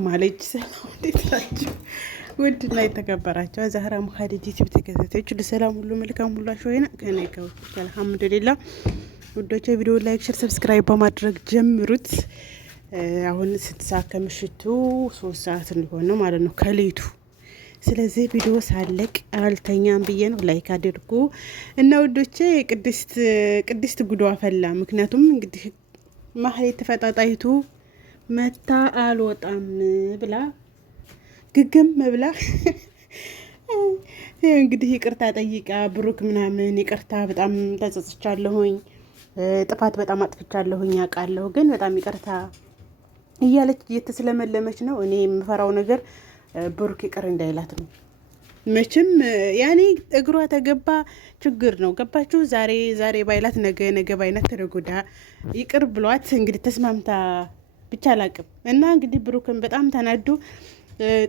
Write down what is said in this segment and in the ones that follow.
ማለች ሰላም እንዴት ናችሁ? ውድና የተከበራችሁ ዛህራ ሙሐዲት ዩቲዩብ ተከታታዮች ሁሉ ሰላም ሁሉ መልካም ሁሉ አሽወይና ከኔ ጋር አልሐምዱሊላህ። ውዶቼ ቪዲዮ ላይክ፣ ሼር፣ ሰብስክራይብ በማድረግ ጀምሩት። አሁን 6 ሰዓት ከምሽቱ 3 ሰዓት እንዲሆን ነው ማለት ነው ከሌቱ። ስለዚህ ቪዲዮ ሳለቅ አልተኛም ብዬ ነው። ላይክ አድርጉ እና ውዶቼ ቅድስት ጉዷ ፈላ። ምክንያቱም እንግዲህ ማህሌት ተፈጣጣይቱ መታ አልወጣም ብላ ግግም ብላ እንግዲህ ይቅርታ ጠይቃ ብሩክ ምናምን ይቅርታ በጣም ተጸጽቻለሁኝ፣ ጥፋት በጣም አጥፍቻለሁኝ አውቃለሁ፣ ግን በጣም ይቅርታ እያለች እየተስለመለመች ነው። እኔ የምፈራው ነገር ብሩክ ይቅር እንዳይላት ነው። መቼም ያኔ እግሯ ተገባ ችግር ነው። ገባችሁ? ዛሬ ባይላት ነገ ባይላት ተረጎዳ ይቅር ብሏት እንግዲህ ተስማምታ ብቻ አላቅም እና እንግዲህ ብሩክን በጣም ተናዱ።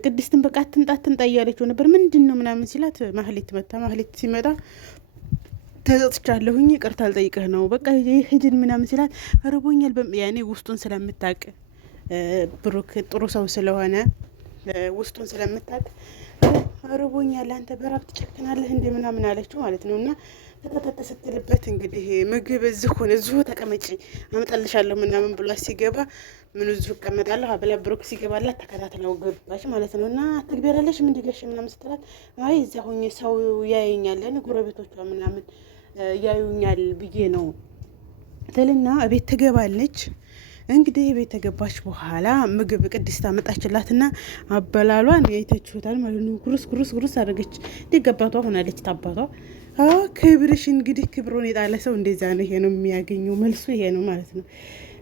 ቅድስትን በቃ አትንጣ እያለችው ነበር። ምንድን ነው ምናምን ሲላት ማህሌት መታ። ማህሌት ሲመጣ ተጸጽቻለሁኝ ይቅርታ አልጠይቅህ ነው በቃ ሂድን ምናምን ሲላት ርቦኛል። ያኔ ውስጡን ስለምታቅ ብሩክ ጥሩ ሰው ስለሆነ ውስጡን ስለምታቅ ርቦኛል አንተ በራብ ትጨክናለህ እንደ ምናምን አለችው ማለት ነው። እና ተተተተ ስትልበት እንግዲህ ምግብ እዚሁ ተቀመጪ አመጣልሻለሁ ምናምን ብሎ ሲገባ ምን እዚሁ እቀመጣለሁ አብላ ብሩክ ሲገባላት ተከታትለው ገባች ማለት ነው። እና ትግቢያለሽ ምን ድገሽ ምናምን ስትላት አይ እዛ ሆኜ ሰው ያየኛል ጎረቤቶቿ ምናምን ያዩኛል ብዬ ነው ትልና ቤት ትገባለች። እንግዲህ ቤት ተገባች በኋላ ምግብ ቅድስት አመጣችላትና አበላሏን አይታችሁታል ማለት ነው። ጉሩስ አደረገች። ዲገባቷ ሆናለች ታባቷ። ክብርሽ እንግዲህ ክብሩን የጣለ ሰው እንደዛ ነው። ይሄ ነው የሚያገኘው መልሱ ይሄ ነው ማለት ነው።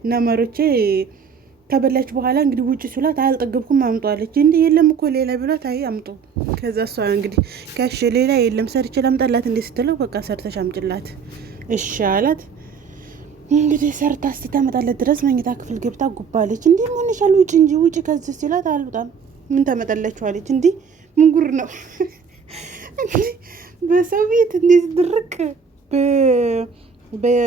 እና ማሮቼ ከበላች በኋላ እንግዲህ ውጭ ሲላት አልጠገብኩም አምጧለች። እንዴ የለም እኮ ሌላ ብሏት አይ አምጡ። ከዛ እሷ እንግዲህ ካሽ ሌላ የለም ሰርቼ ላምጣላት እንዴ ስትለው በቃ ሰርተሽ አምጪላት እሺ አላት። እንግዲህ ሰርታ ስትመጣለት ድረስ መኝታ ክፍል ገብታ ጉባለች። እንዴ ሆነሻል ውጭ እንጂ ውጭ ከዚህ ሲላት አልወጣም። ምን ተመጣላችኋለች? እንዴ ምን ጉር ነው በሰው ቤት እንዴት ድርቅ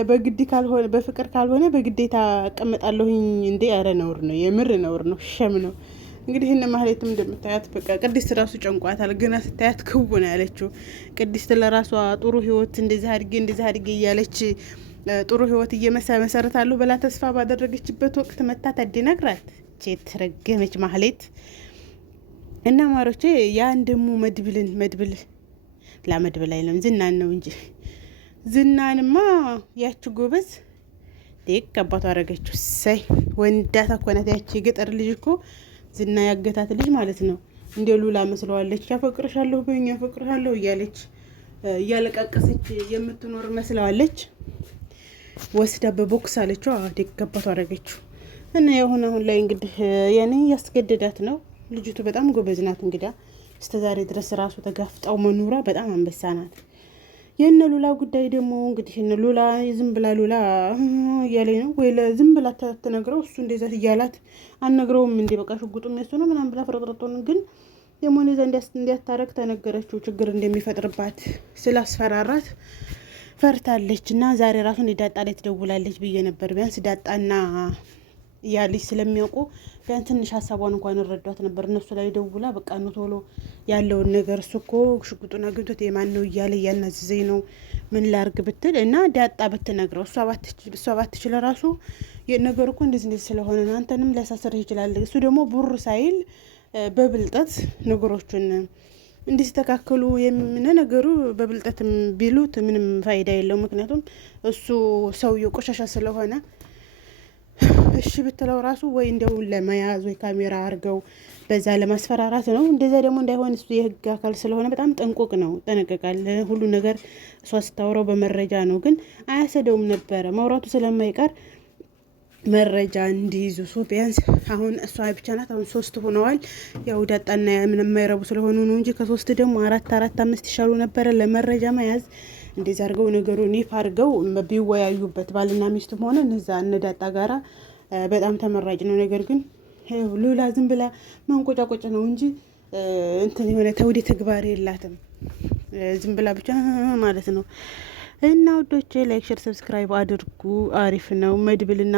በግድ ካልሆነ በፍቅር ካልሆነ በግዴታ እቀመጣለሁኝ እንዴ? ኧረ ነውር ነው፣ የምር ነውር ነው፣ ሸም ነው። እንግዲህ እነ ማህሌትም እንደምታያት በቃ ቅድስት ራሱ ጨንቋታል። ገና ስታያት ክው ነው ያለችው። ቅድስት ለራሷ ጥሩ ህይወት እንደዚህ አድርጌ እያለች ጥሩ ህይወት እየመሰረታለሁ ብላ ተስፋ ባደረገችበት ወቅት መታ ታደናግራት የተረገመች ማህሌት እና ማሮቼ ያን ደግሞ መድብል አይለም ዝናን ነው እንጂ ዝናንማ ያቺ ጎበዝ ዴክ አባቷ አረገችው። ሳይ ወንዳታ ኮናት ያቺ ገጠር ልጅ እኮ ዝና ያገታት ልጅ ማለት ነው። እንደ ሉላ መስለዋለች። ያፈቅርሻለሁ በእኛ ያፈቅርሻለሁ እያለች እያለቃቀሰች የምትኖር መስለዋለች። ወስዳ በቦክስ አለችው። ዴክ አባቷ አረገችው። እና አሁን ላይ እንግዲህ ያኔ ያስገደዳት ነው። ልጅቱ በጣም ጎበዝ ናት። እንግዲህ እስከዛሬ ድረስ ራሱ ተጋፍጣው መኖሯ በጣም አንበሳ ናት። የነ ሉላ ጉዳይ ደግሞ እንግዲህ እነ ሉላ ዝም ብላ ሉላ እያለኝ ነው ወይ ዝም ብላ ተነግረው እሱ እንደዛ እያላት አልነግረውም እንዴ በቃ ሽጉጡ የሚያሱ ነው ምናምን ብላ ፍረጥረጦን ግን ደግሞ እንደዛ እንዲያታረግ ተነገረችው። ችግር እንደሚፈጥርባት ስላስፈራራት ፈርታለች። እና ዛሬ ራሱን ዳጣ ላይ ትደውላለች ብዬ ነበር። ቢያንስ ዳጣና ያ ልጅ ስለሚያውቁ ቢያንስ ትንሽ ሀሳቧን እንኳን ረዷት ነበር። እነሱ ላይ ደውላ በቃ ነው ቶሎ ያለውን ነገር እሱ እኮ ሽጉጡን አግኝቶት የማን ነው እያለ እያናዘዘኝ ነው ምን ላርግ ብትል እና ዳጣ ብትነግረው እሷ ባትችል ራሱ ነገሩ እኮ እንደዚህ ስለሆነ ነው አንተንም ሊያሳስርህ ይችላል። እሱ ደግሞ ቡር ሳይል በብልጠት ነገሮቹን እንዲስተካከሉ ነገሩ በብልጠትም ቢሉት ምንም ፋይዳ የለው። ምክንያቱም እሱ ሰውየው ቆሻሻ ስለሆነ እሺ ብትለው ራሱ ወይ እንደው ለመያዝ ወይ ካሜራ አድርገው በዛ ለማስፈራራት ነው። እንደዛ ደግሞ እንዳይሆን እሱ የህግ አካል ስለሆነ በጣም ጠንቁቅ ነው፣ ጠነቀቃል። ሁሉ ነገር እሷ ስታወራው በመረጃ ነው። ግን አያሰደውም ነበረ ማውራቱ ስለማይቀር መረጃ እንዲይዙ ቢያንስ አሁን እሷ ብቻ ናት። አሁን 3 ሆነዋል። ያው ዳጣና ምንም የማይረቡ ስለሆኑ ነው እንጂ ከ3 ደግሞ 4 5 ይሻሉ ነበረ ለመረጃ መያዝ። እንደዚህ አድርገው ነገሩን ይፋ አድርገው ቢወያዩበት ባልና ሚስትም ሆነ እነዛ እነዳጣ ጋራ በጣም ተመራጭ ነው። ነገር ግን ሉላ ዝም ብላ ማንቆጫቆጭ ነው እንጂ እንትን የሆነ ተውዲ ተግባር የላትም። ዝም ብላ ብቻ ማለት ነው። እና ውዶቼ ላይክ፣ ሼር፣ ሰብስክራይብ አድርጉ። አሪፍ ነው። መድብልና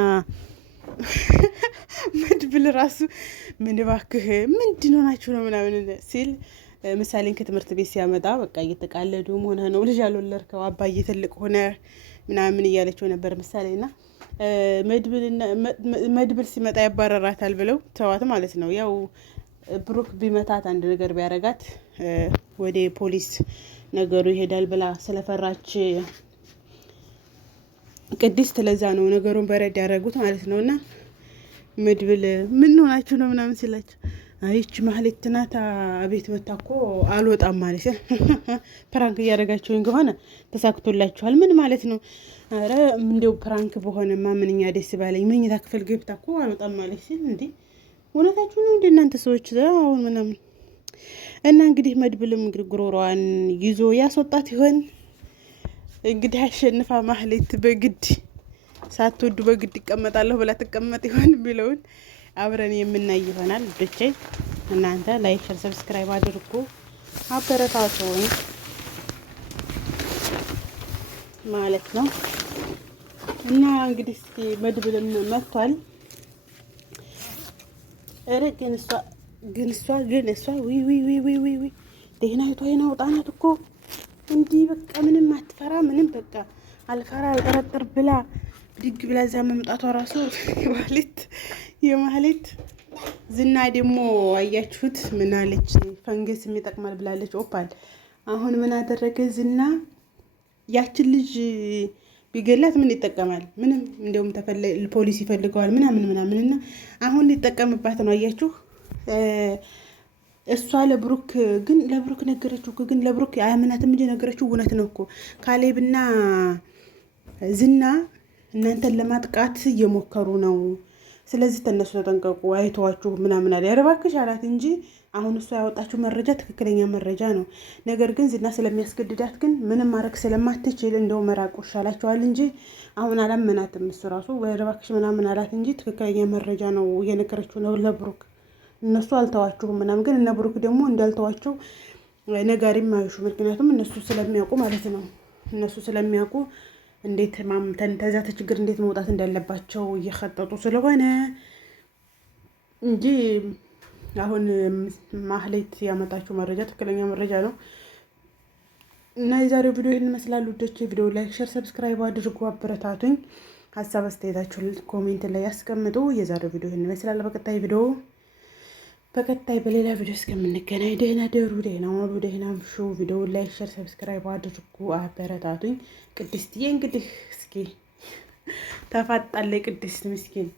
መድብል ራሱ ምን እባክህ ምንድን ሆናችሁ ነው ምናምን ሲል ምሳሌን ከትምህርት ቤት ሲያመጣ በቃ እየተቃለዱ ሆነ ነው ልጅ አልወለድከው አባዬ ትልቅ ሆነ ምናምን እያለችው ነበር ምሳሌ ና መድብል ሲመጣ ያባረራታል ብለው ተዋት ማለት ነው። ያው ብሩክ ቢመታት አንድ ነገር ቢያረጋት ወደ ፖሊስ ነገሩ ይሄዳል ብላ ስለፈራች ቅድስት ለዛ ነው ነገሩን በረድ ያደረጉት ማለት ነው። እና መድብል ምን ሆናችሁ ነው ምናምን ሲላቸው አይች ማህሌት ናታ ቤት መታ እኮ አልወጣም ማለት ፕራንክ እያደረጋችሁኝ ከሆነ ተሳክቶላችኋል። ምን ማለት ነው? አረ እንደው ፕራንክ በሆነማ ምንኛ ደስ ባለኝ። መኝታ ክፍል ገብታ እኮ አልወጣም ማለት ሲል እንዴ እውነታችሁ ነው እንደ እናንተ ሰዎች አሁን ምናምን እና እንግዲህ መድብልም እንግዲህ ጉሮሯን ይዞ ያስወጣት ይሆን እንግዲህ አሸንፋ ማህሌት በግድ ሳትወዱ በግድ ይቀመጣለሁ ብላ ትቀመጥ ይሆን ቢለውን አብረን የምናይ ይሆናል። ብቻ እናንተ ላይክ፣ ሼር፣ ሰብስክራይብ አድርጉ አበረታቱኝ ማለት ነው። እና እንግዲህ እስኪ መድብልም መጥቷል። እረ ግን እሷ ዊ ደህናይቷ ይናውጣናት እኮ እንዲህ በቃ ምንም አትፈራ ምንም በቃ አልፈራ አልጠረጥር ብላ ብድግ ብላ እዛ መምጣቷ ራሱ የማህሌት ዝና ደግሞ አያችሁት ምን አለች? ፈንገስ የሚጠቅማል ብላለች። ኦፓል አሁን ምን አደረገ ዝና? ያችን ልጅ ቢገላት ምን ይጠቀማል? ምንም። እንደውም ፖሊስ ይፈልገዋል ምናምን እና አሁን ሊጠቀምባት ነው። አያችሁ እሷ ለብሩክ ነገረችው እኮ ግን ለብሩክ አያምናትም እንጂ ነገረችው እውነት ነው እኮ ካሌብና ዝና እናንተን ለማጥቃት እየሞከሩ ነው። ስለዚህ ተነሱ ተጠንቀቁ፣ አይተዋችሁ ምናምን አለ። ኧረ እባክሽ አላት እንጂ አሁን እሷ ያወጣችው መረጃ ትክክለኛ መረጃ ነው። ነገር ግን ዝና ስለሚያስገድዳት ግን ምንም ማድረግ ስለማትችል እንደው መራቁ ይሻላቸዋል እንጂ አሁን አላመናትም። እሱ ራሱ ኧረ እባክሽ ምናምን አላት እንጂ ትክክለኛ መረጃ ነው እየነገረችው ነው ለብሩክ። እነሱ አልተዋችሁም ምናምን፣ ግን እነ ብሩክ ደግሞ እንዳልተዋቸው ነጋሪም አይሹ። ምክንያቱም እነሱ ስለሚያውቁ ማለት ነው። እነሱ ስለሚያውቁ እንዴት ተዛ ችግር እንዴት መውጣት እንዳለባቸው እየከጠጡ ስለሆነ እንጂ አሁን ማህሌት ያመጣችው መረጃ ትክክለኛ መረጃ ነው። እና የዛሬው ቪዲዮ ይህን ይመስላል ውዶቼ። ቪዲዮ ላይክ፣ ሼር፣ ሰብስክራይብ አድርጉ፣ አበረታቱኝ። ሀሳብ አስተያየታችሁን ኮሜንት ላይ ያስቀምጡ። የዛሬው ቪዲዮ ይህን ይመስላል። በቀጣይ በሌላ ቪዲዮ እስከምንገናኝ ደህና ደሩ፣ ደህና ዋሉ፣ ደህና ምሹ። ቪዲዮ ላይክ፣ ሼር፣ ሰብስክራይብ አድርጉ፣ አበረታቱኝ። ቅድስትዬ እንግዲህ እስኪ ተፋጣለች ቅድስት ምስኪን